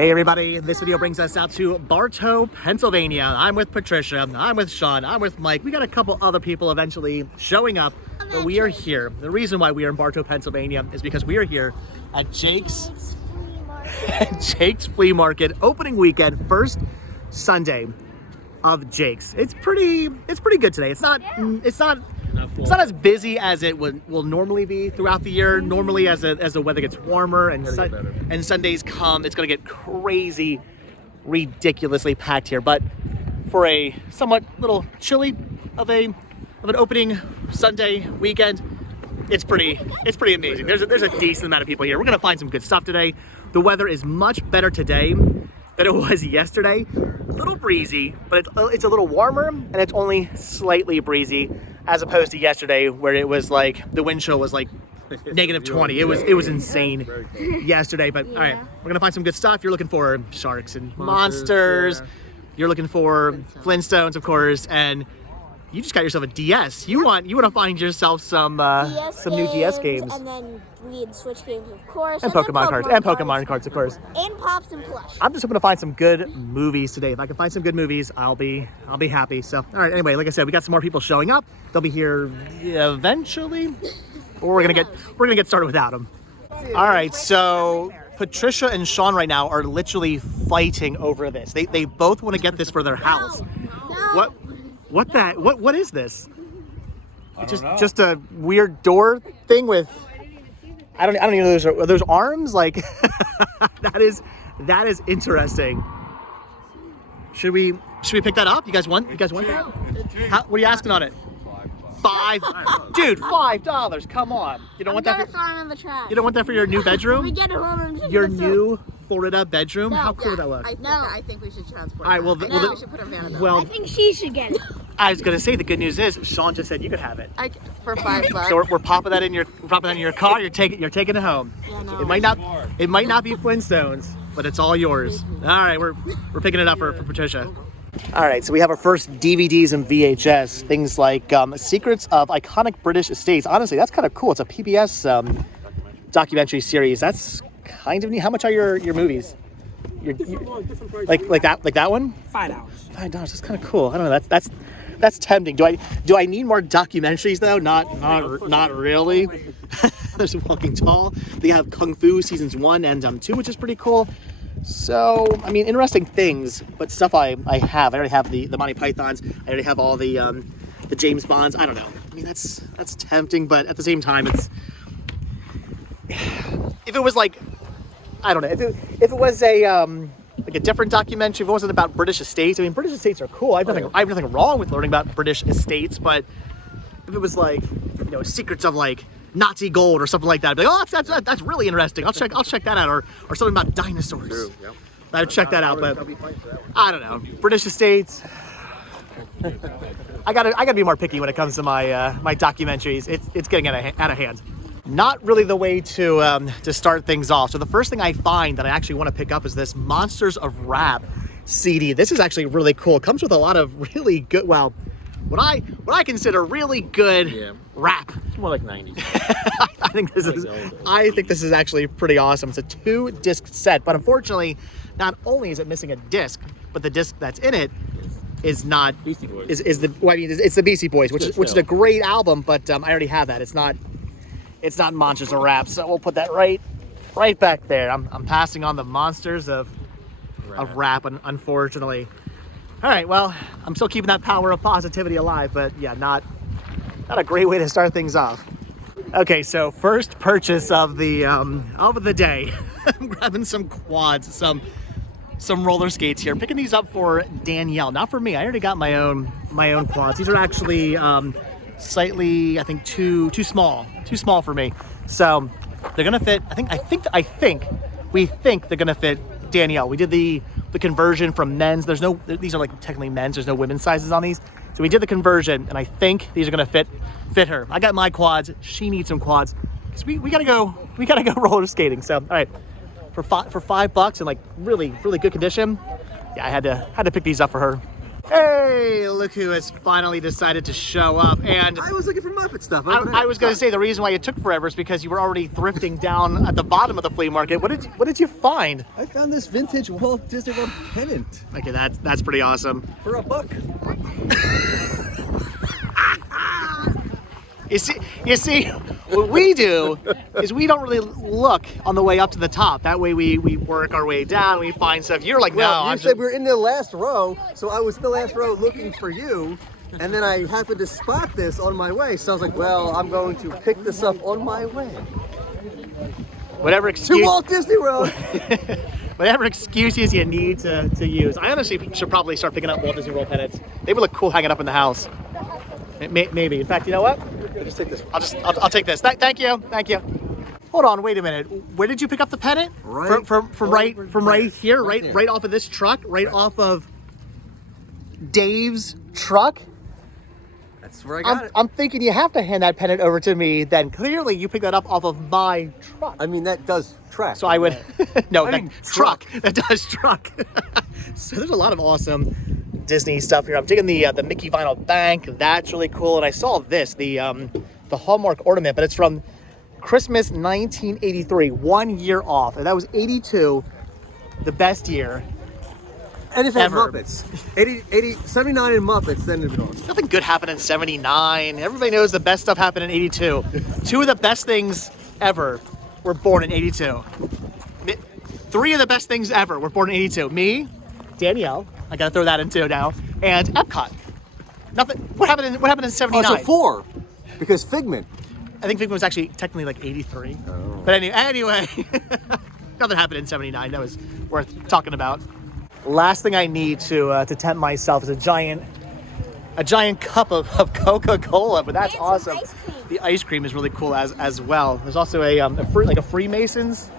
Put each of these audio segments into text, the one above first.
Hey everybody, this video brings us out to Bartow, Pennsylvania. I'm with Patricia, I'm with Sean, I'm with Mike. We got a couple other people eventually showing up, but we are here. The reason why we are in Bartow, Pennsylvania is because we are here at Jake's Flea Market opening weekend, first Sunday of Jake's. It's pretty good today. It's not as busy as it will normally be throughout the year. Normally, as the weather gets warmer and Sundays come, it's gonna get crazy, ridiculously packed here. But for a somewhat little chilly of an opening Sunday weekend, it's pretty amazing. There's a decent amount of people here. We're gonna find some good stuff today. The weather is much better today than it was yesterday. A little breezy, but it's a little warmer and it's only slightly breezy, as opposed to yesterday where it was like the wind chill was like negative 20. It was insane yesterday. But all right, we're gonna find some good stuff. You're looking for sharks and monsters. You're looking for Flintstones, of course, and you just got yourself a DS. You want to find yourself some new DS games. And then we had Switch games, of course. And Pokemon cards. And Pokemon cards, of course. And Pops and Plush. I'm just hoping to find some good movies today. If I can find some good movies, I'll be happy. So, all right. Anyway, like I said, we got some more people showing up. They'll be here eventually, or we're gonna get started without them. All right. So Patricia and Sean right now are literally fighting over this. They both want to get this for their house. No. What is this? Just a weird door thing with I don't even know, are those arms? Like that is interesting. Should we pick that up? You guys want that? What are you asking on it? Dude, $5. Come on. You don't want that for, throw it in the trash. you don't want that for your new bedroom? We get it home. Your new Florida bedroom? How cool would that look? I think we should transport All right, well, we should put a van in there. well, I think she should get it. I was gonna say the good news is Sean just said you could have it. For $5. So we're popping that in your car. You're taking it home. Yeah, no. It might not be Flintstones, but it's all yours. All right, we're picking it up for Patricia. All right, so we have our first DVDs and VHS, things like Secrets of Iconic British Estates. Honestly, that's kind of cool. It's a PBS documentary series. That's kind of neat. How much are your movies? Like that one? $5. $5. That's kind of cool. I don't know. That's tempting. Do I need more documentaries though? Not really. There's Walking Tall. They have Kung Fu seasons 1 and 2, which is pretty cool. So I mean, interesting things, but stuff I already have the Monty Pythons. I already have all the James Bonds. I don't know. I mean, that's tempting, but at the same time, it's if it was like I don't know if it was a like a different documentary, if it wasn't about British estates. I mean, British estates are cool. I have nothing wrong with learning about British estates, but if it was like, you know, secrets of like Nazi gold or something like that, I'd be like, oh, that's really interesting. I'll check that out, or something about dinosaurs. True, yep. I'd check that out, but I don't know. British estates. I gotta be more picky when it comes to my my documentaries. It's getting out of hand. Not really the way to start things off. So the first thing I find that I actually want to pick up is this Monsters of Rap CD. This is actually really cool. It comes with a lot of really good, well, what I consider really good rap. It's more like 90s. I think this is actually pretty awesome. It's a 2-disc set, but unfortunately, not only is it missing a disc, but the disc that's in it is not Beastie Boys. It's the Beastie Boys, which is a great album, but I already have that. It's not Monsters of Rap, so we'll put that right back there. I'm passing on the Monsters of Rap, unfortunately. All right, well, I'm still keeping that power of positivity alive, but yeah, not a great way to start things off. Okay, so first purchase of the day. I'm grabbing some quads, some roller skates here. Picking these up for Danielle, not for me. I already got my own quads. These are actually slightly, I think, too small for me. So they're gonna fit. We think they're gonna fit Danielle. We did the conversion from men's. These are like technically men's. There's no women's sizes on these. So we did the conversion, and I think these are gonna fit her. I got my quads. She needs some quads. So we gotta go roller skating. So all right, for $5 and like really good condition. Yeah, I had to pick these up for her. Hey, look who has finally decided to show up. And I was looking for Muppet stuff. I was going to say the reason why it took forever is because you were already thrifting down at the bottom of the flea market. What did you find? I found this vintage Walt Disney World pennant Okay, that's pretty awesome. for $1. You see, what we do is we don't really look on the way up to the top. That way we work our way down, we find stuff. You're like, Well, no, you said we were in the last row, so I was in the last row looking for you, and then I happened to spot this on my way, so I was like, well, I'm going to pick this up on my way. whatever To excuse, Walt Disney World! whatever excuses you need to use. I honestly should probably start picking up Walt Disney World pennants. They would look cool hanging up in the house. Maybe. In fact, you know what? I'll just take this. I'll take this. Thank you. Hold on, wait a minute. Where did you pick up the pennant? Right from right here, right off of this truck, right off of Dave's truck. That's where I got it. I'm thinking you have to hand that pennant over to me. Then clearly you picked that up off of my truck. I mean, that does track. So I would no, I that mean, truck. That does truck. So there's a lot of awesome Disney stuff here. I'm digging the Mickey vinyl bank. That's really cool. And I saw this, the Hallmark ornament, but it's from Christmas 1983, 1 year off. And that was 82, the best year. And if it had ever. Muppets. 79 in Muppets, then it'd be on. Nothing good happened in 79. Everybody knows the best stuff happened in 82. Two of the best things ever were born in 82. Three of the best things ever were born in 82. Me, Danielle, I gotta throw that in too now, and Epcot. Nothing. What happened in 79? Oh, so 4. Because Figment. I think Figment was actually technically like 83. Oh. But anyway, nothing happened in 79. That was worth talking about. Last thing I need to tempt myself is a giant cup of Coca-Cola, but that's And some awesome. ice cream. The ice cream is really cool as well. There's also a Freemasons.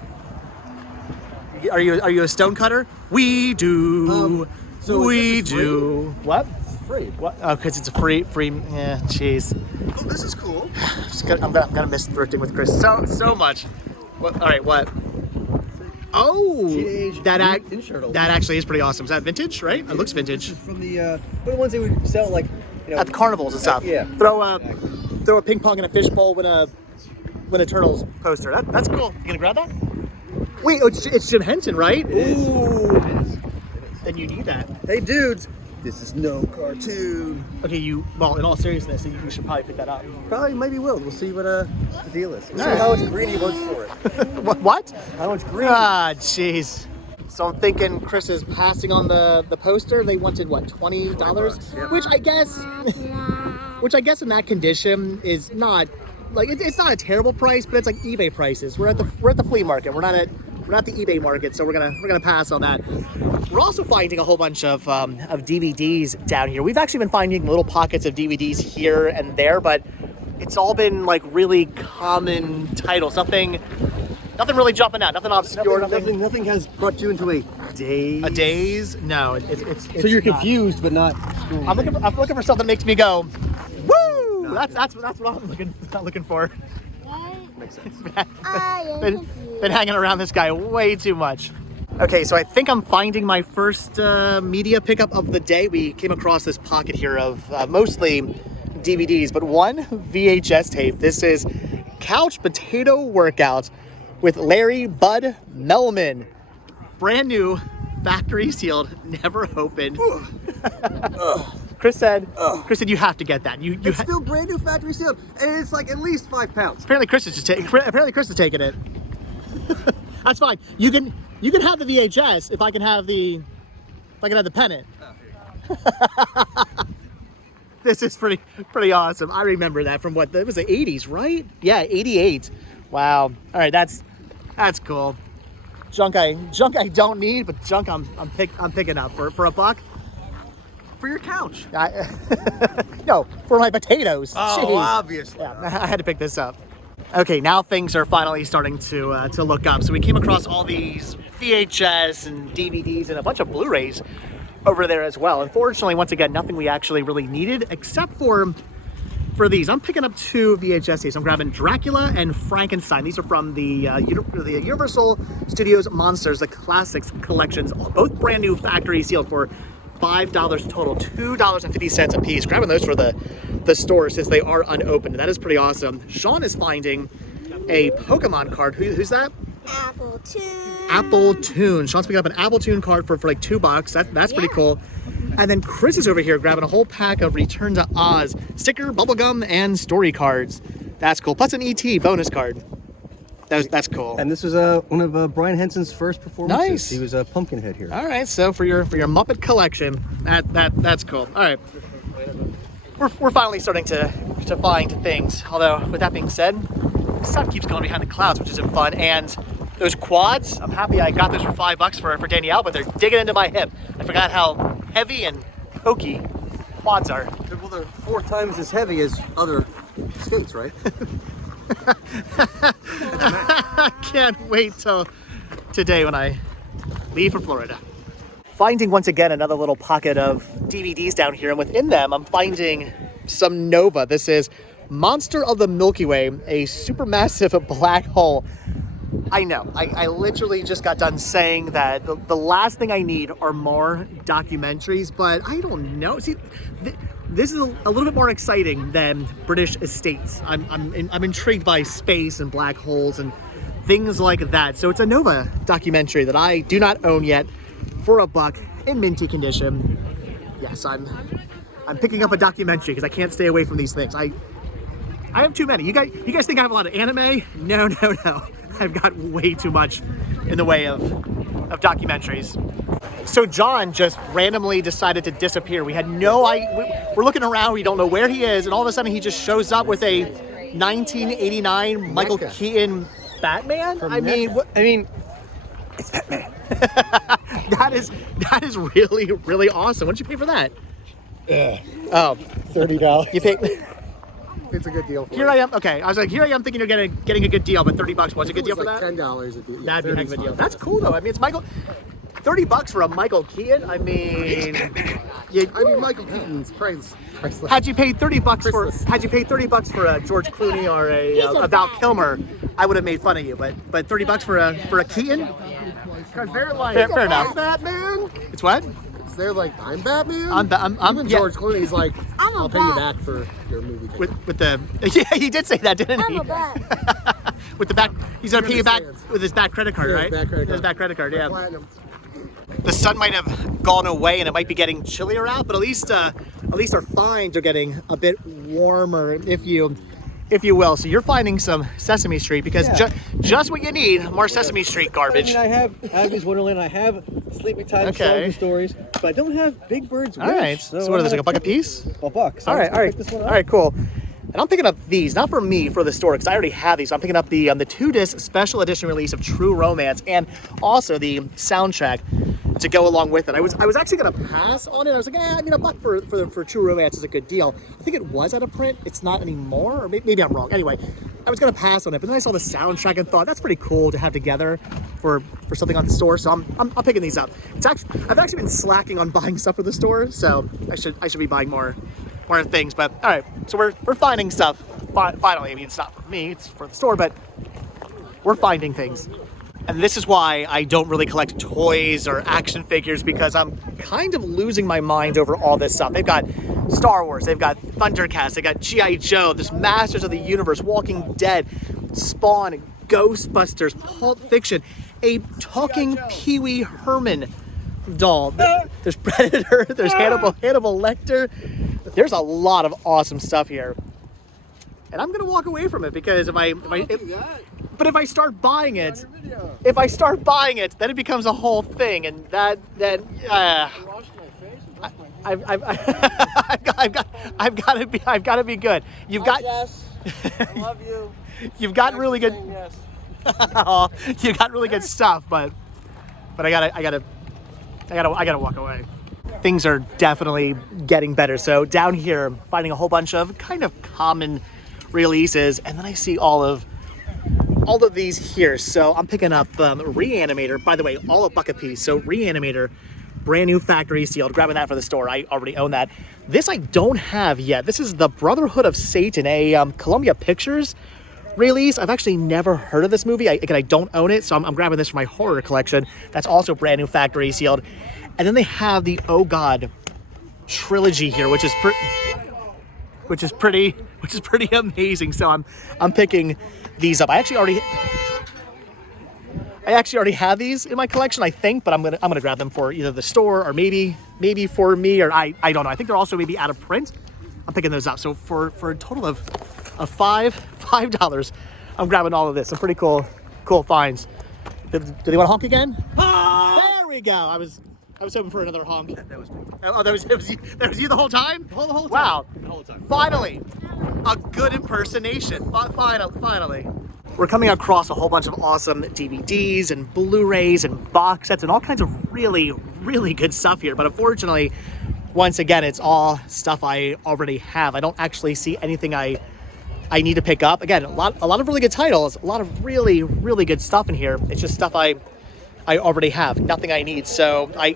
Are you a stonecutter? We do. So we this is do. What? It's free. What? Oh, because it's a free. Yeah, jeez. Oh, this is cool. I'm gonna miss thrifting with Chris so much. What? All right, what? Oh, Teenage that Mutant Ninja Turtles. actually is pretty awesome. Is that vintage? Right? It looks vintage. This is from the ones they would sell like, At the carnivals and stuff. Yeah. Throw a ping pong in a fishbowl with a Turtles poster. That's cool. You gonna grab that? Wait, it's Jim Henson, right? Ooh. Then you need that. Hey dudes, this is no cartoon. Okay, well, in all seriousness, you should probably pick that up. Probably maybe will. We'll see what the deal is. We'll see All right. how much greedy wants for it. What? How much greedy? Ah, jeez. So I'm thinking Chris is passing on the poster. They wanted what, $20? Yep. Which I guess in that condition is not like it's not a terrible price, but it's like eBay prices. We're at the flea market. We're not at the eBay market, so we're gonna pass on that. We're also finding a whole bunch of DVDs down here. We've actually been finding little pockets of DVDs here and there, but it's all been like really common titles. Nothing really jumping out. Nothing obscure. Nothing has brought you into a daze. A daze? No, it's So you're not. confused, but not. I'm looking for something that makes me go, woo! That's what I'm looking for. Makes sense. Been hanging around this guy way too much. Okay, so I think I'm finding my first media pickup of the day. We came across this pocket here of mostly DVDs, but one VHS tape. This is Couch Potato Workout with Larry Bud Melman. Brand new, factory sealed, never opened. Chris said you have to get that. It's still brand new factory sealed, and it's like at least 5 pounds. Apparently Chris is taking it. That's fine. You can have the VHS if I can have the pennant. This is pretty awesome. I remember that from it was the 80s, right? Yeah, 88. Wow. All right, that's cool. Junk I don't need, but junk I'm picking up for $1. For your couch. No, for my potatoes. Oh, Jeez. obviously. Yeah, I had to pick this up. Okay, now things are finally starting to look up. So we came across all these VHS and DVDs and a bunch of Blu-rays over there as well. Unfortunately, once again, nothing we actually really needed except for these. I'm picking up 2 VHS tapes. I'm grabbing Dracula and Frankenstein. These are from the Universal Studios Monsters, the Classics collections, both brand new factory sealed for $5 total, $2.50 a piece. Grabbing those for the store since they are unopened. That is pretty awesome. Sean is finding a Pokemon card. Who's that? Apple Toon. Apple Toon. Sean's picking up an Apple Toon card for like $2. That's pretty cool. And then Chris is over here grabbing a whole pack of Return to Oz sticker, bubblegum, and story cards. That's cool. Plus an ET bonus card. That's cool. And this was one of Brian Henson's first performances. Nice. He was a Pumpkinhead here. All right, so for your Muppet collection, that's cool. All right, we're finally starting to find things. Although with that being said, the sun keeps going behind the clouds, which isn't fun. And those quads, I'm happy I got those for $5 for Danielle, but they're digging into my hip. I forgot how heavy and pokey quads are. Well, they're 4 times as heavy as other skates, right? Can't wait till today when I leave for Florida. Finding once again another little pocket of DVDs down here, and within them I'm finding some Nova. This is Monster of the Milky Way, a supermassive black hole. I know, I literally just got done saying that the last thing I need are more documentaries, but I don't know. See, this is a little bit more exciting than British estates. I'm intrigued by space and black holes and things like that. So it's a Nova documentary that I do not own yet for $1 in minty condition. Yes, I'm picking up a documentary because I can't stay away from these things. I have too many. You guys think I have a lot of anime? No. I've got way too much in the way of documentaries. So John just randomly decided to disappear. We had no idea. We're looking around. We don't know where he is, and all of a sudden he just shows up with a 1989 Michael Keaton Batman. I mean, it's Batman. That is really, really awesome. What did you pay for that? Oh, $30. you paid. It's a good deal for Here I am. Okay, I was like, here I am thinking you're getting a good deal, but $30 was a good deal for that. $10 a deal. That'd be a heck of a deal. That's cool though. I mean, it's Michael. $30 for a Michael Keaton. I mean, Michael Keaton's priceless. Had you paid $30 for a George Clooney or a Val Kilmer, I would have made fun of you. But $30 for a Keaton. Because they're like, Fair enough. Batman. It's what? They're like, I'm Batman. I'm George Clooney's like, I'm a I'll pay you bat. back for your movie ticket. With the yeah, he did say that, didn't he? I'm a bat. With the back, he's gonna pay you back with his back credit card, Yeah, right? his back credit card. His back credit card, yeah. Platinum. The sun might have gone away and it might be getting chillier out, but at least our finds are getting a bit warmer, if you will. So you're finding some Sesame Street because just what you need, more Sesame Street garbage. I have Abby's Wonderland. I have Sleepy Time Okay. Songs and Stories, but I don't have Big Bird's Wish. All right. So what are those, like $1 a piece? $1. So All I'm right, just gonna pick this one up. all right, cool. And I'm picking up these, not for me, for the store, because I already have these. So I'm picking up the 2-disc special edition release of True Romance and also the soundtrack to go along with it. I was actually gonna pass on it. I was like, $1 for True Romance is a good deal. I think it was out of print. It's not anymore, or maybe I'm wrong. Anyway, I was gonna pass on it, but then I saw the soundtrack and thought that's pretty cool to have together for something on the store. So I'm picking these up. I've actually been slacking on buying stuff for the store, so I should be buying more things. But all right, so we're finding stuff. Finally, I mean, it's not for me, it's for the store, but we're finding things. And this is why I don't really collect toys or action figures, because I'm kind of losing my mind over all this stuff. They've got Star Wars, they've got Thundercats, they've got G.I. Joe, there's Masters of the Universe, Walking Dead, Spawn, Ghostbusters, Pulp Fiction, a talking Pee Wee Herman doll. There's Predator, there's Hannibal Lecter. There's a lot of awesome stuff here. And I'm gonna walk away from it because if I start buying it, then it becomes a whole thing, and I've got to be good. You've got. Yes. I love you. You've got really good. Yes. You got really good stuff, but I gotta walk away. Things are definitely getting better. So down here, finding a whole bunch of kind of common releases, and then I see all of these here. So I'm picking up Reanimator. By the way, all $1 a piece. So Reanimator, brand new factory sealed. Grabbing that for the store. I already own that. This I don't have yet. This is the Brotherhood of Satan, a Columbia Pictures release. I've actually never heard of this movie. I don't own it, so I'm grabbing this for my horror collection. That's also brand new factory sealed. And then they have the Oh God trilogy here, which is pretty amazing. So I'm picking these up. I actually already have these in my collection, I think, but I'm gonna grab them for either the store or maybe for me, or I don't know. I think they're also maybe out of print. I'm picking those up. So for a total of $5, I'm grabbing all of this. Some pretty cool finds. Do they want to honk again? There we go. I was hoping for another honk. That was me. Oh, that was you the whole time? The whole time. Wow. The whole time. Finally, a good impersonation. Finally. We're coming across a whole bunch of awesome DVDs and Blu-rays and box sets and all kinds of really, really good stuff here. But unfortunately, once again, it's all stuff I already have. I don't actually see anything I need to pick up. Again, a lot of really good titles, a lot of really, really good stuff in here. It's just stuff I already have, nothing I need. So I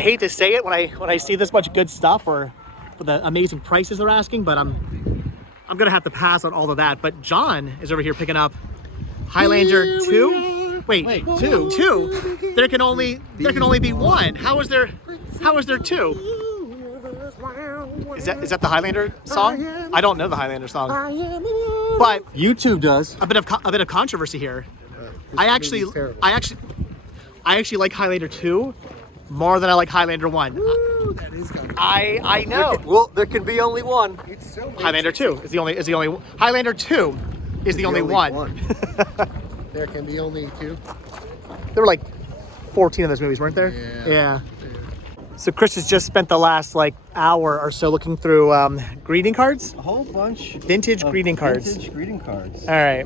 hate to say it when I see this much good stuff or for the amazing prices they're asking, but I'm gonna have to pass on all of that. But John is over here picking up Highlander 2. Wait, 2. 2. There can only be one. How is there 2? Is that the Highlander song? I don't know the Highlander song. But YouTube does. a bit of controversy here. I actually like Highlander 2 more than I like Highlander 1. That is kind of I know. Well, there can be only one. It's so Highlander 2 is the only Highlander 2 is the only one. There can be only two. There were like 14 of those movies, weren't there? Yeah. So Chris has just spent the last hour or so looking through greeting cards, A whole bunch. vintage of greeting cards. Vintage greeting cards. All right,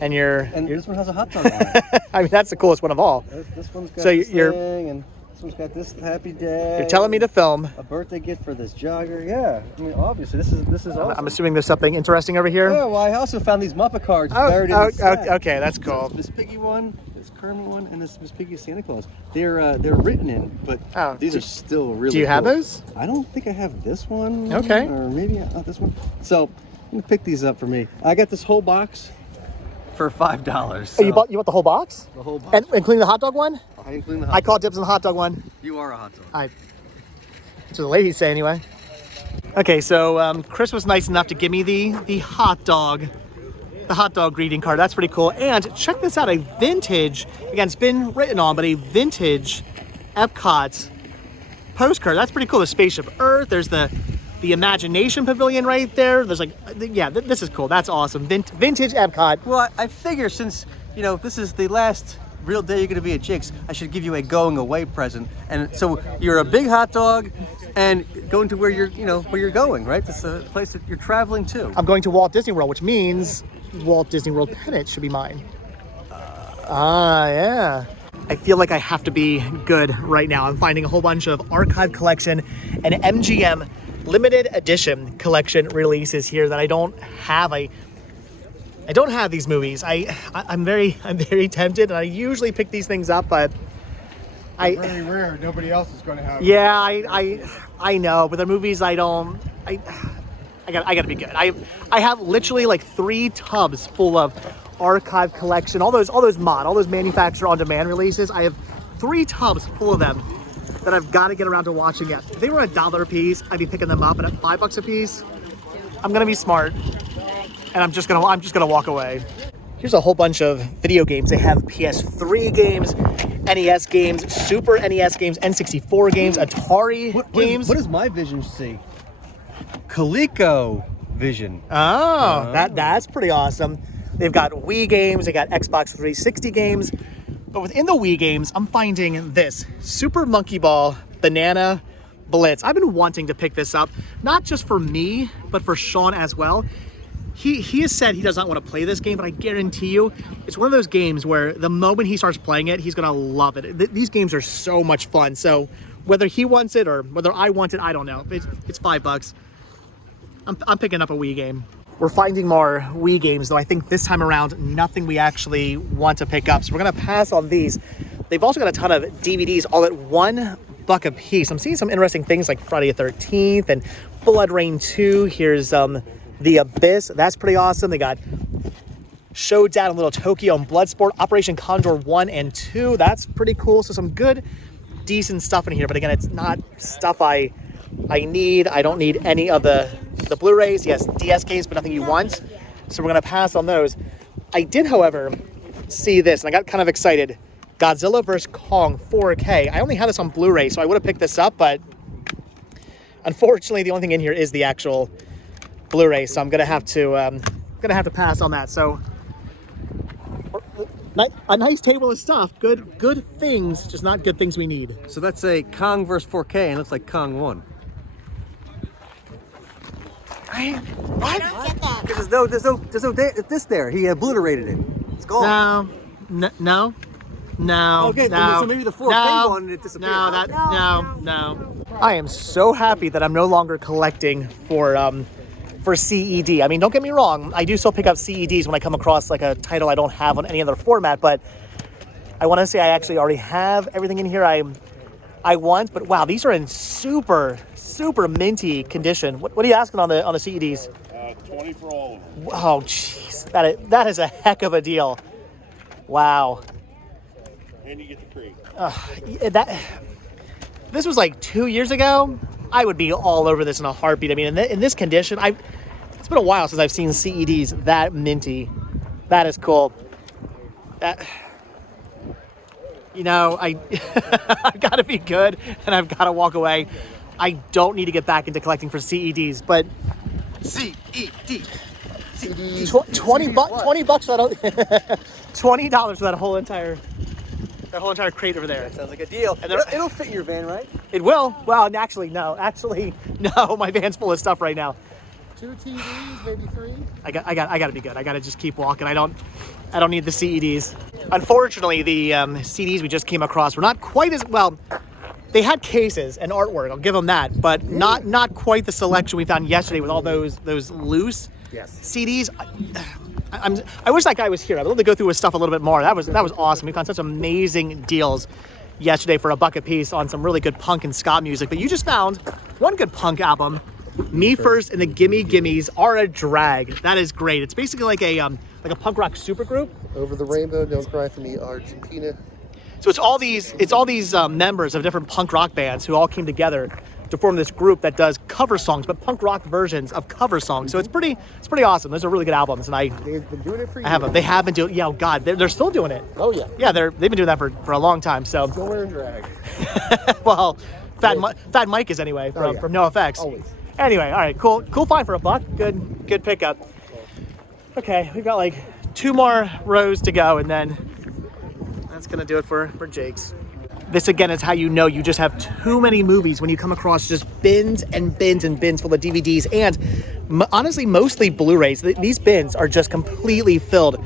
and And this one has a hot dog on it. I mean, that's the coolest one of all. This one's got So this you're- thing, and this one's got this happy day. You're telling me to film. A birthday gift for this jogger. Yeah, I mean, obviously, this is awesome. I'm assuming there's something interesting over here. Yeah, well, I also found these Muppet cards Oh, buried in the sack. okay, that's cool. This Piggy one, this Kermit one, and this Miss Piggy Santa Claus. They're written in, but Oh, these are still really Do you have cool. those? I don't think I have this one. Okay. Or maybe this one. So I'm gonna pick these up for me. I got this whole box for $5. Oh, you bought the whole box? the whole box. And including the hot dog one? I include the hot I call dog. dibs on the hot dog one. You are a hot dog. That's what the ladies say anyway. Okay, so Chris was nice enough to give me the hot dog greeting card. That's pretty cool. And check this out, a vintage, again, it's been written on, but a vintage Epcot postcard. That's pretty cool. The Spaceship Earth, there's the Imagination Pavilion right there. There's this is cool. That's awesome. Vintage Epcot. Well, I figure since this is the last real day you're going to be at Jake's, I should give you a going away present. And so you're a big hot dog and going to where you're going, right? That's the place that you're traveling to. I'm going to Walt Disney World, which means Walt Disney World pennant should be mine. Yeah. I feel like I have to be good right now. I'm finding a whole bunch of archive collection and MGM limited edition collection releases here that I don't have. I don't have these movies. I'm very tempted, and I usually pick these things up, but Very rare. Nobody else is going to have. yeah, I know, but the movies I gotta be good. I have literally 3 tubs full of archive collection, all those manufacturer on demand releases. I have 3 tubs full of them that I've got to get around to watching yet. If they were $1 a piece, I'd be picking them up, and at $5 a piece, I'm gonna be smart, and I'm just gonna walk away. Here's a whole bunch of video games. They have PS3 games, NES games, Super NES games, N64 games, Atari games. What does my vision see? Coleco Vision. Oh, that's pretty awesome. They've got Wii games, they got Xbox 360 games, but within the Wii games, I'm finding this Super Monkey Ball Banana Blitz. I've been wanting to pick this up, not just for me, but for Sean as well. He has said he does not want to play this game, but I guarantee you, it's one of those games where the moment he starts playing it, he's gonna love it. These games are so much fun. So whether he wants it or whether I want it, I don't know. It's $5. I'm picking up a Wii game. We're finding more Wii games, though I think this time around, nothing we actually want to pick up. So we're gonna pass on these. They've also got a ton of DVDs, all at $1 a piece. I'm seeing some interesting things like Friday the 13th and Blood Rain 2. Here's The Abyss. That's pretty awesome. They got Showdown in Little Tokyo and Bloodsport, Operation Condor 1 and 2. That's pretty cool. So some good decent stuff in here, but again, it's not stuff I need. I don't need any of the Blu-rays. Yes, DSKs, but nothing you want. So we're gonna pass on those. I did, however, see this, and I got kind of excited. Godzilla vs. Kong 4K. I only have this on Blu-ray, so I would have picked this up, but unfortunately, the only thing in here is the actual Blu-ray, so I'm gonna have to pass on that. So a nice table of stuff, good things, just not good things we need. So that's a Kong vs 4K, and it looks like Kong 1. What? I don't get that. Because there's no this there. He obliterated it. It's gone. No. Okay, no, so maybe the 4K one it disappeared. No. I am so happy that I'm no longer collecting for CED. I mean, don't get me wrong. I do still pick up CEDs when I come across like a title I don't have on any other format, but I want to say I actually already have everything in here I want. But wow, these are in super minty condition. What are you asking on the CEDs? 20 for all of them. Oh, jeez, that is a heck of a deal. Wow. And you get the crate. This was like 2 years ago. I would be all over this in a heartbeat. I mean, in this condition, it's been a while since I've seen CEDs that minty. That is cool. I've got to be good, and I've got to walk away. I don't need to get back into collecting for CEDs, but CED. $20 for that. $20 for that whole entire crate over there. That sounds like a deal. And it'll fit in your van, right? It will. Well, actually, no. My van's full of stuff right now. 2 TVs, maybe 3. I got to be good. I got to just keep walking. I don't need the CEDs. Unfortunately, the CDs we just came across were not quite as well. They had cases and artwork. I'll give them that, but not quite the selection we found yesterday with all those loose CDs. I wish that guy was here. I'd love to go through his stuff a little bit more. That was awesome. We found such amazing deals yesterday for $1 a piece on some really good punk and ska music. But you just found one good punk album. Me First and the Gimme Gimmes Are a Drag. That is great. It's basically like a punk rock supergroup. Over the Rainbow, Don't Cry for Me, Argentina. So it's all these members of different punk rock bands who all came together to form this group that does cover songs, but punk rock versions of cover songs. So it's pretty awesome. Those are really good albums, and They've been doing it for years. I have them. They have been doing. Yeah, oh God, they're still doing it. Oh yeah. Yeah, they've been doing that for a long time. So Still wearing drag. well, Fat Mike is anyway from NoFX. Always. Anyway, all right, cool find for $1. Good pickup. Okay, we've got like 2 more rows to go, and then that's gonna do it for Jake's. This again is how you know you just have too many movies when you come across just bins and bins and bins full of DVDs and honestly mostly Blu-rays. These bins are just completely filled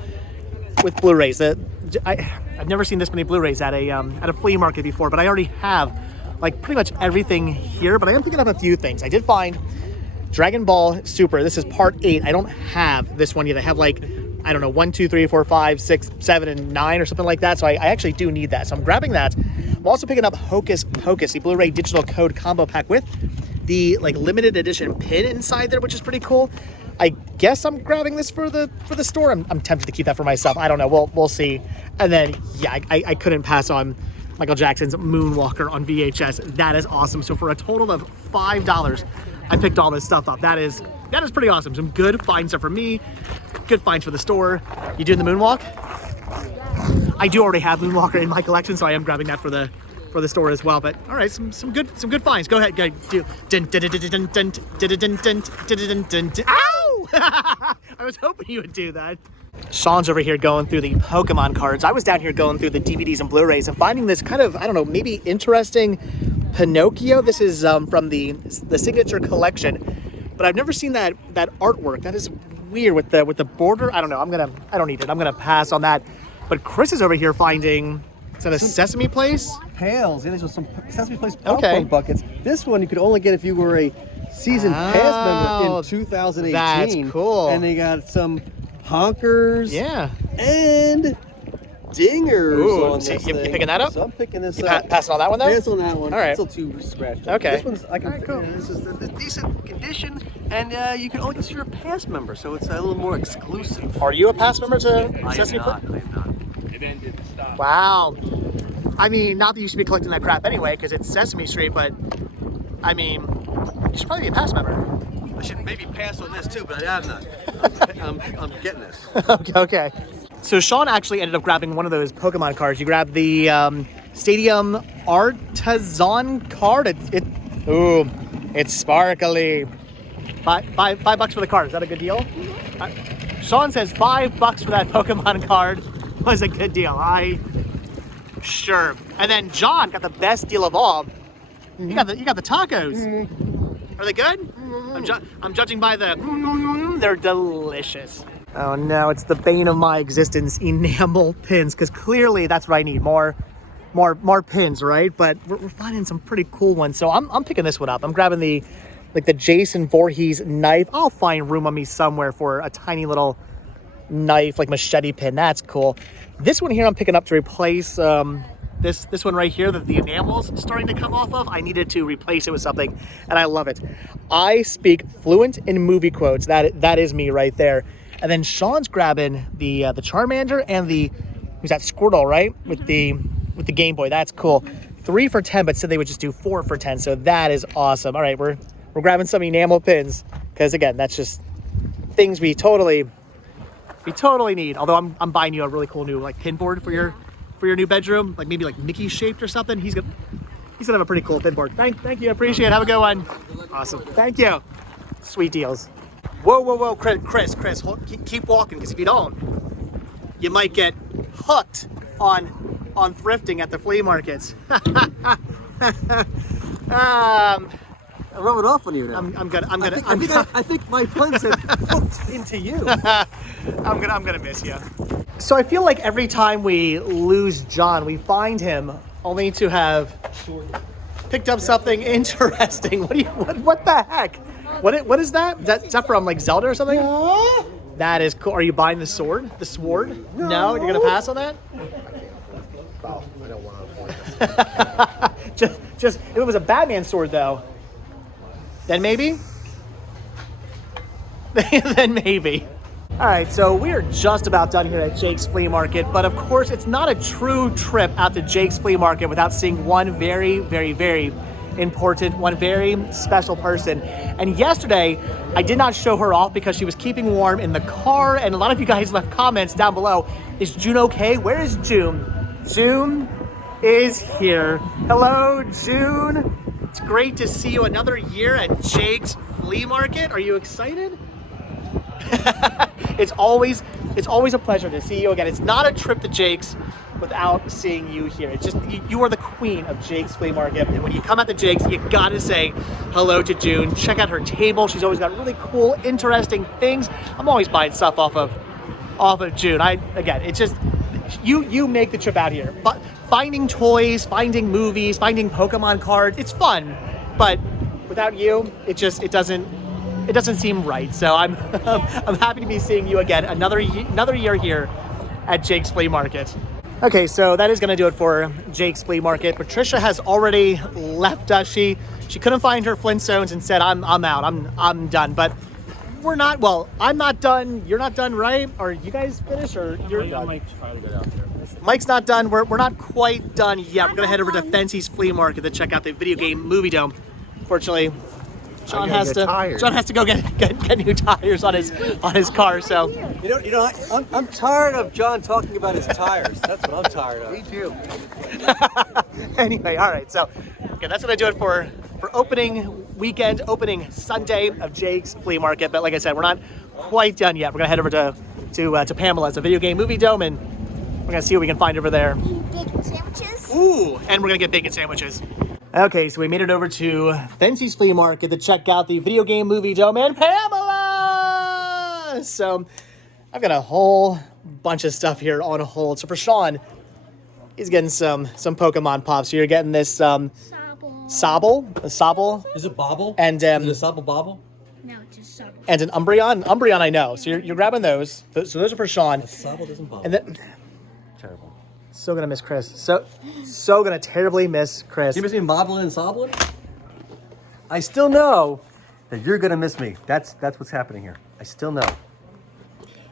with Blu-rays. I've never seen this many Blu-rays at a flea market before, but I already have like pretty much everything here. But I am picking up a few things. I did find Dragon Ball Super. This is part 8. I don't have this one yet. I have like, I don't know, 1, 2, 3, 4, 5, 6, 7, and 9 or something like that. So I actually do need that. So I'm grabbing that. I'm also picking up Hocus Pocus, the Blu-ray digital code combo pack with the like limited edition pin inside there, which is pretty cool. I guess I'm grabbing this for the store. I'm tempted to keep that for myself. I don't know. We'll see. And then yeah, I couldn't pass on Michael Jackson's Moonwalker on VHS. That is awesome. So for a total of $5, I picked all this stuff up. That is pretty awesome. Some good finds for me, good finds for the store. You doing the moonwalk? I do already have Moonwalker in my collection, so I am grabbing that for the store as well. But all right, some good finds. Go ahead, do. Ow! I was hoping you would do that. Sean's over here going through the Pokemon cards. I was down here going through the DVDs and Blu-rays and finding this kind of, I don't know, maybe interesting Pinocchio. This is from the Signature Collection, but I've never seen that artwork. That is weird with the border. I don't know. I don't need it. I'm gonna pass on that. But Chris is over here finding, is that a Sesame Place? Pails. Yeah, these were some Sesame Place popcorn buckets. This one you could only get if you were a season pass member in 2018. That's cool. And they got some honkers. Yeah. And dingers. Ooh, on so this you thing. picking that up? So I'm picking this You up. passing on that one though? Pass on that one. All right. Still too scratched up. Okay. This one's I can. All right, cool. This is the decent condition, and you can only consider a pass member, so it's a little more exclusive. Are you a pass member to Sesame Place? I am not. It ended. Stop. Wow. I mean, not that you should be collecting that crap anyway, because it's Sesame Street, but I mean, you should probably be a pass member. I should maybe pass on this too, but I'm not. I'm getting this. Okay. So Sean actually ended up grabbing one of those Pokemon cards. You grabbed the Stadium Artisan card. It's sparkly. $5 for the card. Is that a good deal? Sean says $5 for that Pokemon card was a good deal. Sure. And then John got the best deal of all. You got the tacos. Are they good? I'm judging by the. They're delicious. Oh no, it's the bane of my existence, enamel pins, because clearly that's what I need, more pins, right? But we're finding some pretty cool ones. So I'm picking this one up. I'm grabbing the Jason Voorhees knife. I'll find room on me somewhere for a tiny little knife, like machete pin. That's cool. This one here I'm picking up to replace this one right here that the enamel's starting to come off of. I needed to replace it with something, and I love it. I speak fluent in movie quotes. That is me right there. And then Sean's grabbing the Charmander and who's that, Squirtle, right? With the Game Boy. That's cool. 3 for 10, but said they would just do 4 for 10. So that is awesome. All right, we're grabbing some enamel pins because again, that's just things we totally need. Although I'm buying you a really cool new pin board for your new bedroom, maybe Mickey shaped or something. He's gonna have a pretty cool pin board. Thank you. I appreciate it. Have a good one. Awesome. Thank you. Sweet deals. Whoa, Chris, keep walking, because if you don't, you might get hooked on thrifting at the flea markets. I'm rubbing off on you now. I think my puns have hooked into you. I'm gonna miss you. So I feel like every time we lose John, we find him only to have picked up something interesting. What the heck? What is that? Is that from Zelda or something? Yeah. That is cool. Are you buying the sword? The sword? No? You're gonna pass on that? Oh, I don't want to avoid this. just if it was a Batman sword though, then maybe. Then maybe. All right, so we are just about done here at Jake's Flea Market, but of course it's not a true trip out to Jake's Flea Market without seeing one very, very, very important, one very special person. And yesterday, I did not show her off because she was keeping warm in the car, and a lot of you guys left comments down below. Is June okay? Where is June? June is here. Hello, June. It's great to see you another year at Jake's Flea Market. Are you excited? It's always a pleasure to see you again. It's not a trip to Jake's without seeing you here. It's just, you are the queen of Jake's Flea Market. And when you come out to Jake's, you gotta say hello to June. Check out her table. She's always got really cool, interesting things. I'm always buying stuff off of June. It's just, you make the trip out here. But finding toys, finding movies, finding Pokemon cards, it's fun. But without you, it doesn't seem right. So I'm happy to be seeing you again another year here at Jake's Flea Market. Okay, so that is going to do it for Jake's Flea Market. Patricia has already left us. She couldn't find her Flintstones and said, I'm out. I'm done. But we're not. Well, I'm not done. You're not done, right? Are you guys finished, or you're done? Mike try to get out there. Mike's not done. We're not quite done yet. We're gonna head over to Fancy's Flea Market to check out the video game movie dome. Fortunately, John has to go get new tires on his car. So you know, I'm tired of John talking about his tires. That's what I'm tired of. Me too. Anyway, all right. So that's gonna do it for opening weekend, opening Sunday of Jake's Flea Market. But like I said, we're not quite done yet. We're gonna head over to Pamela's, a video game movie dome, and we're gonna see what we can find over there. Bacon sandwiches. Ooh, and we're gonna get bacon sandwiches. Okay, so we made it over to Fancy's Flea Market to check out the video game movie dome and Pamela! So I've got a whole bunch of stuff here on hold. So for Sean, he's getting some Pokemon pops. So you're getting this Sobble. A Sobble. Is it Bobble? And is it a Sobble Bobble? No, it's just Sobble. And an Umbreon. Umbreon, I know. So you're grabbing those. So those are for Sean. A Sobble doesn't bobble. And then Terrible. so gonna miss Chris. So gonna terribly miss Chris. You miss me mobbling and sobbling? I still know that you're gonna miss me. That's what's happening here. I still know.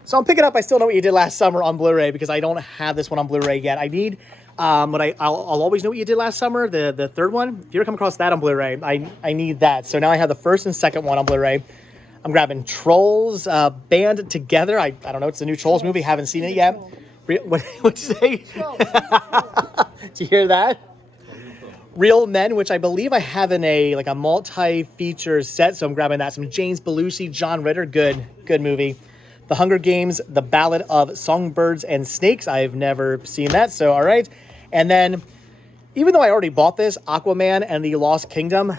So I'm picking up I Still Know What You Did Last Summer on Blu-ray because I don't have this one on Blu-ray yet. I need But I'll always know what you did last summer. The third one. If you ever come across that on Blu-ray, I need that. So now I have the first and second one on Blu-ray. I'm grabbing Trolls Band Together. I don't know. It's a new Trolls movie. Haven't seen it yet. What'd you say? Did you hear that? Real Men, which I believe I have in a multi-feature set. So I'm grabbing that. Some James Belushi, John Ritter. Good movie. The Hunger Games, The Ballad of Songbirds and Snakes. I've never seen that, so all right. And then, even though I already bought this, Aquaman and the Lost Kingdom.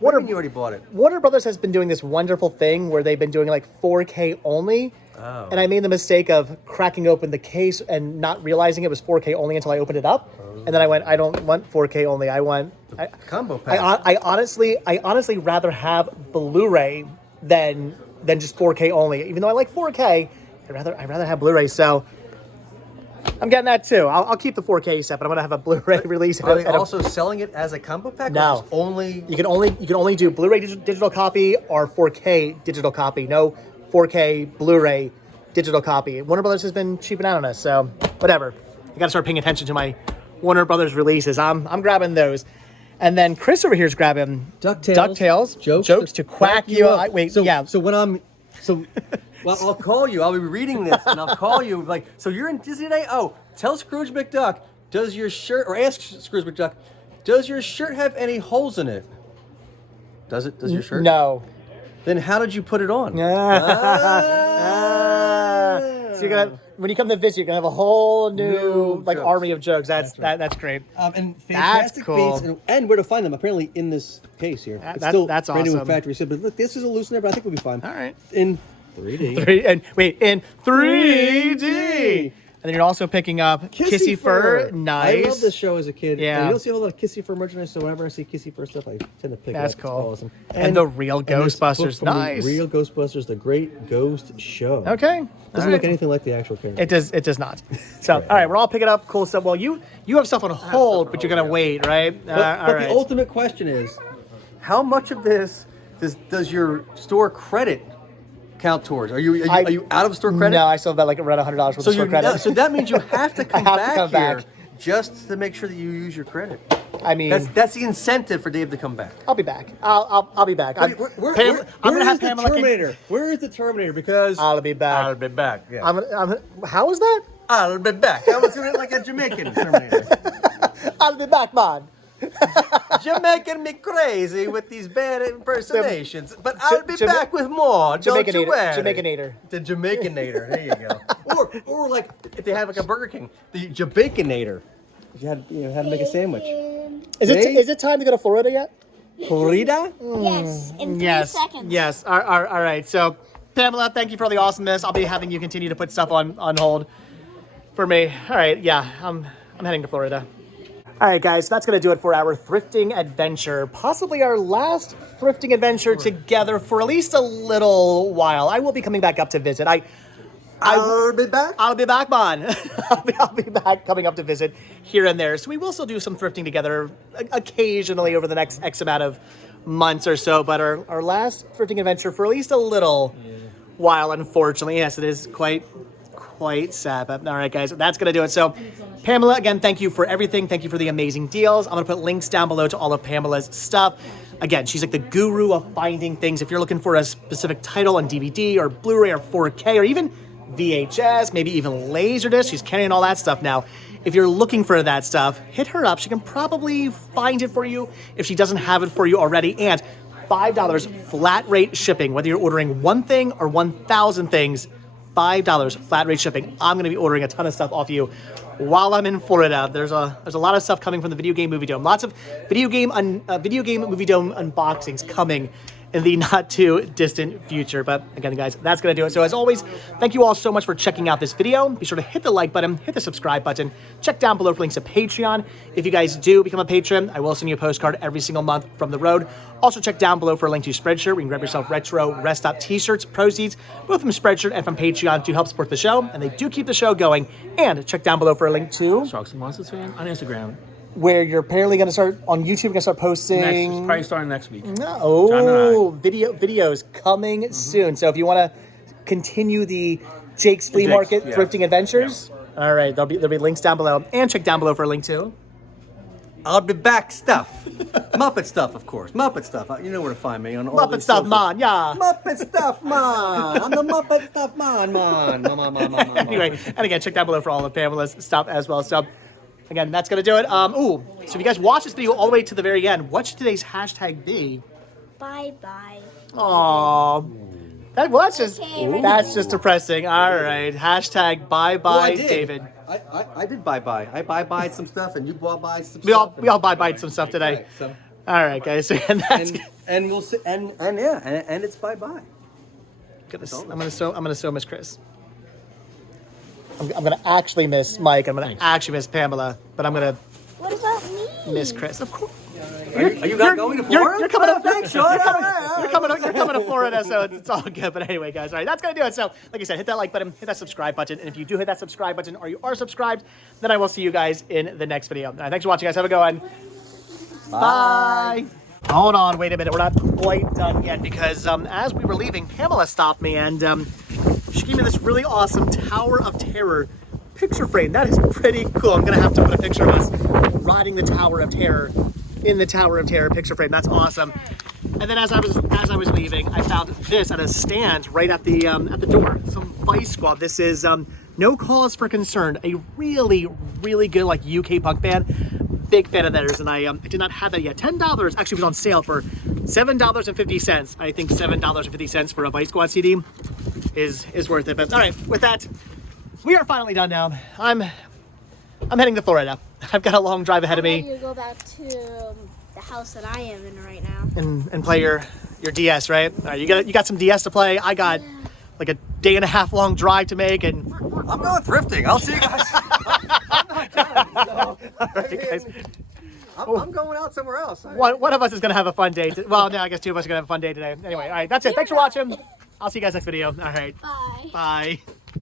You already bought it. Warner Brothers has been doing this wonderful thing where they've been doing 4K only. Oh. And I made the mistake of cracking open the case and not realizing it was 4K only until I opened it up. And then I went, I don't want 4K only. I want Combo pack. I honestly rather have Blu-ray than just 4K only. Even though I like 4K, I'd rather have Blu-ray. So I'm getting that too. I'll keep the 4K set, but I'm gonna have a Blu-ray release. Are they also selling it as a combo pack? No, or just only you can only do Blu-ray digital copy or 4K digital copy. No 4K Blu-ray digital copy. Warner Brothers has been cheaping out on us, so whatever. I gotta start paying attention to my Warner Brothers releases. I'm grabbing those. And then Chris over here is grabbing DuckTales jokes to quack you up. Well, I'll call you. I'll be reading this, and I'll call you. So you're in Disney today? Oh, tell Scrooge McDuck, does your shirt, or ask Scrooge McDuck, does your shirt have any holes in it? Does it? Does your shirt? No. Then how did you put it on? So you're gonna, when you come to visit, you're gonna have a whole new jokes. army of jokes. That's great. And fantastic cool. beats, and where to find them? Apparently in this case here. It's still that's brand new in awesome. factory. So, but look, this is a loosener, but I think we'll be fine. All right. In 3D. In 3D. And then you're also picking up Kissy Fur. Nice. I love this show as a kid. Yeah. And you don't see a whole lot of Kissy Fur merchandise, so whenever I see Kissy Fur stuff, I tend to pick it up. That's cool. It's awesome. And the Real this book Ghostbusters. from the Nice. Real Ghostbusters, the Great Ghost Show. Okay. Doesn't look anything like the actual character. It does not. So, all right, we're all picking up cool stuff. Well, you have stuff on hold, but you're going to wait, right? But all right. the ultimate question is, how much of this does your store credit count towards? Are you out of store credit? No, I still have about around $100 worth of store credit. So that means you have to come back here back. just to make sure that you use your credit. I mean, That's the incentive for Dave to come back. I'll be back. I'll be back. I'm going to have Pamela. Terminator? Where is the Terminator? Because I'll be back. I'll be back. Yeah. How was that? I'll be back. I was doing it like a Jamaican Terminator. I'll be back, man. You're making me crazy with these bad impersonations, but I'll be back with more. Don't you worry. Jamaicanator. The Jamaicanator. There you go. or like if they have like a Burger King, the Jamaicanator. If you had to make a sandwich. Is it time to go to Florida yet? Florida? Yes, in 3 seconds. Yes. All right. So, Pamela, thank you for all the awesomeness. I'll be having you continue to put stuff on hold for me. All right. Yeah, I'm heading to Florida. All right, guys, that's going to do it for our thrifting adventure. Possibly our last thrifting adventure together for at least a little while. I will be coming back up to visit. I'll be back. I'll be back, man. I'll be back coming up to visit here and there. So we will still do some thrifting together occasionally over the next X amount of months or so. But our last thrifting adventure for at least a little while, unfortunately. Yes, it is quite sad. But all right, guys, that's going to do it. So, Pamela, again, thank you for everything. Thank you for the amazing deals. I'm going to put links down below to all of Pamela's stuff. Again, she's like the guru of finding things. If you're looking for a specific title on DVD or Blu-ray or 4K or even VHS, maybe even Laserdisc, she's carrying all that stuff now. If you're looking for that stuff, hit her up. She can probably find it for you if she doesn't have it for you already. And $5 flat rate shipping, whether you're ordering one thing or 1,000 things, $5 flat rate shipping. I'm going to be ordering a ton of stuff off you while I'm in Florida. There's a lot of stuff coming from the Video Game Movie Dome. Lots of Video Game Movie Dome unboxings coming in the not too distant future. But again, guys, that's going to do it. So as always, thank you all so much for checking out this video. Be sure to hit the like button, hit the subscribe button, check down below for links to Patreon. If you guys do become a patron, I will send you a postcard every single month from the road. Also check down below for a link to Spreadshirt. We can grab yourself retro Rest Stop t-shirts, proceeds, both from Spreadshirt and from Patreon to help support the show. And they do keep the show going. And check down below for a link to Sharks and Monsters fan on Instagram. where you're apparently going to start on YouTube. You're going to start posting. Probably starting next week. Oh, videos coming soon. So if you want to continue the Jake's Flea Market thrifting adventures, All right, there'll be links down below, and check down below for a link too. I'll be back stuff. Muppet stuff, of course. Muppet stuff. You know where to find me on all Muppet these stuff, socials. man, yeah. Muppet stuff, man. I'm the Muppet stuff, man. Anyway, and again, check down below for all of Pamela's stuff as well. So, again, that's gonna do it. So if you guys watch this video all the way to the very end, what should today's hashtag be? Bye-bye. Aww. That's just depressing. All right, hashtag bye bye David. I did bye-bye. I bye-bye some stuff, and you bye-bye some We stuff. all bye bye some stuff today. Right, so, All right, guys. And that's and we'll see, and it's bye-bye. I'm gonna so miss Chris. I'm gonna actually miss Mike. I'm gonna actually miss Pamela, but I'm gonna What about me? miss Chris. Of course. Are you not going to Florida? You're coming up. Thanks, Sean. You're coming to Florida, so it's all good. But anyway, guys, all right, that's gonna do it. So, like I said, hit that like button, hit that subscribe button, and if you do hit that subscribe button or you are subscribed, then I will see you guys in the next video. All right, thanks for watching, guys. Have a good one. Bye. Hold on, wait a minute. We're not quite done yet because as we were leaving, Pamela stopped me and she gave me this really awesome Tower of Terror picture frame. That is pretty cool. I'm gonna have to put a picture of us riding the Tower of Terror in the Tower of Terror picture frame. That's awesome. And then as I was leaving, I found this at a stand right at the door. Some Vice Squad. This is No Cause for Concern, a really good like UK punk band. Big fan of theirs, and I did not have that yet. $10 actually was on sale for $7.50. I think $7.50 for a Vice Squad CD is worth it. But all right, with that, we are finally done now. I'm heading to Florida. I've got a long drive ahead of me. You go back to the house that I am in right now. And play your DS, right? All right, you got some DS to play. I got like a day and a half long drive to make, and I'm going thrifting. I'll see you guys. I'm not done. So, all right, guys. I'm going out somewhere else. One of us is gonna have a fun day. Well, no, I guess two of us are gonna have a fun day today. Anyway, all right, that's it. Thanks for watching. I'll see you guys next video. All right, Bye. bye.